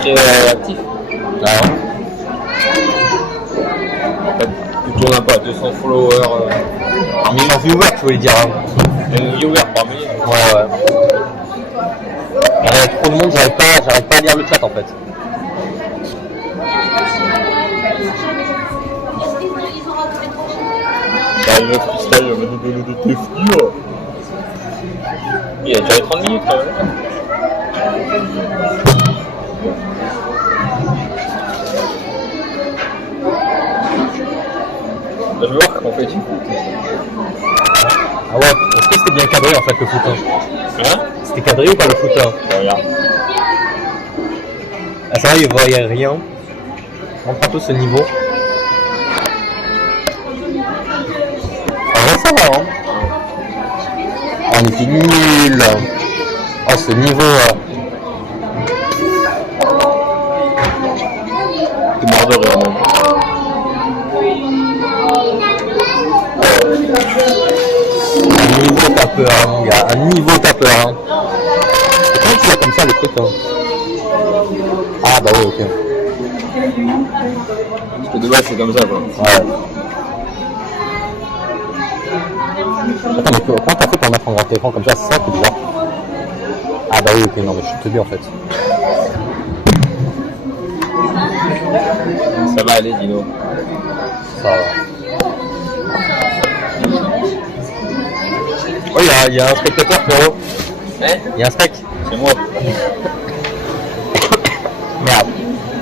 Très actif. Ah ouais. En fait, tu tournes un peu à 200 followers. Un million de viewers, tu voulais dire. Hein. Un viewer par million. Ouais, ouais. Il y a trop de monde, j'arrive pas à lire le chat en fait. Bah, le freestyle, le modèle de tes figures. Il a duré 30 minutes quand même. Je veux voir comment fait du foot. Ah ouais, est-ce que c'était bien cadré en fait le foot? Hein? C'était cadré ou pas le foot? Regarde. Ah ça va, il voyait rien. On prend tout ce niveau. Ah ouais, ça va hein. On était nuls. Oh ce niveau. T'es mort de rire même. Un niveau tapeur, hein, mon gars. Un niveau tapeur. Hein. Et comment tu vois comme ça les trucs hein? Ah bah oui, ok. Parce que de base c'est comme ça quoi. Ouais. Attends, mais comment t'as fait pour mettre un grand écran comme ça? C'est ça qui est bizarre. Ah bah oui, ok, non mais je suis teubé en fait. Ça va aller Dino. Ça va. Oh, il y a un spectateur, frérot. Hein? Il y a un spec. C'est moi. Merde.